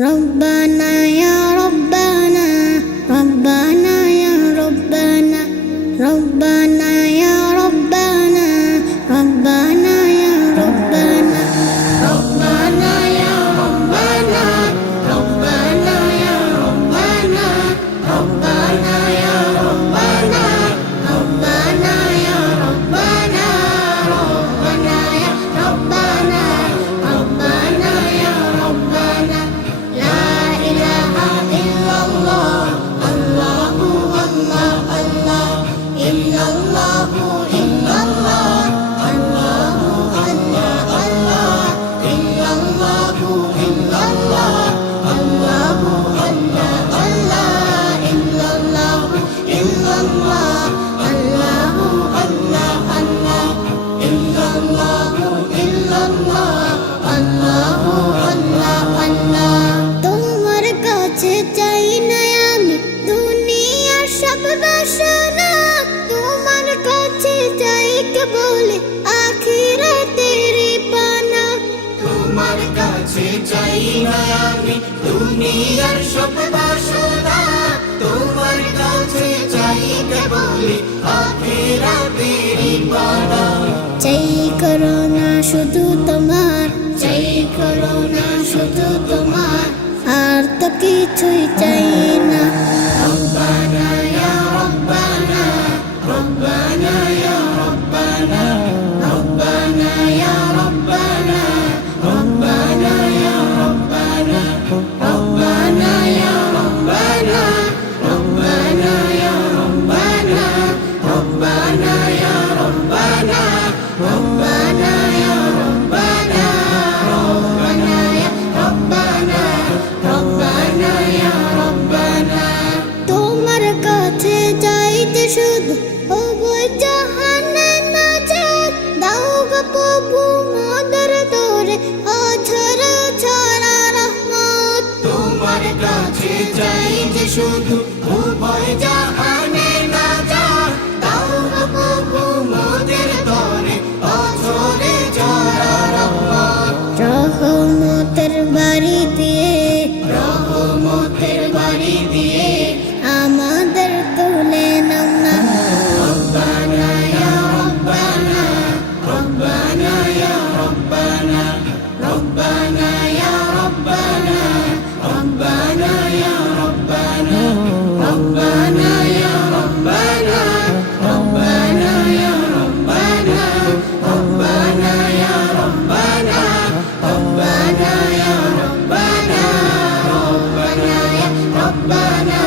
ربنا يا ربنا ربنا يا ربنا ربنا يا ربنا ربنا يا ربنا ربنا يا ربنا ربنا يا ربنا ربنا يا ربنا ربنا يا ربنا ربنا يا ربنا ربنا يا ربنا لا إله إلا الله الله الله الله إلا الله إلا الله الله الله الله إلا الله إلا الله الله الله الله إلا الله إلا الله الله الله الله إلا الله إلا الله الله الله الله তোমার কাছে চাই না আমি দুনিয়ার সব বাসনা তোমার কাছে চাই কেবল আখিরাতের পানা তোমার কাছে চাই না আমি দুনিয়ার সব বাসনা তোমার কাছে চাই কেবল আখিরাতের পানা চাই করো না শুধু তোমার চাই করো না শুধু তোমার আর তো কিছুই চাই না ربنا يا ربنا ربنا يا ربنا ربنا يا ربنا ربنا يا ربنا ربنا يا ربنا ربنا يا ربنا ربنا يا ربنا ربنا يا ربنا ربنا يا ربنا ربنا يا ربنا তোমার কাছে যাইতে শুধু ওই জাহানে না যাত দাও গো প্রভু মোদের তোরে অঝরে ছড়া রহমত তোমার কাছে চাই যে শুধু উভয় জাহানে না যা দাও গো প্রভু মোদের তরে অঝরে ঝরা রহমত রহমতের বাড়ি দিয়ে রহমতের বাড়ি দিয়ে আমাদের তুলে নাও না ربنا يا ربنا ربنا يا ربنا ربنا يا ربنا ربنا يا ربنا ربنا يا ربنا ربنا يا ربنا ربنا يا ربنا ربنا يا ربنا ربنا يا ربنا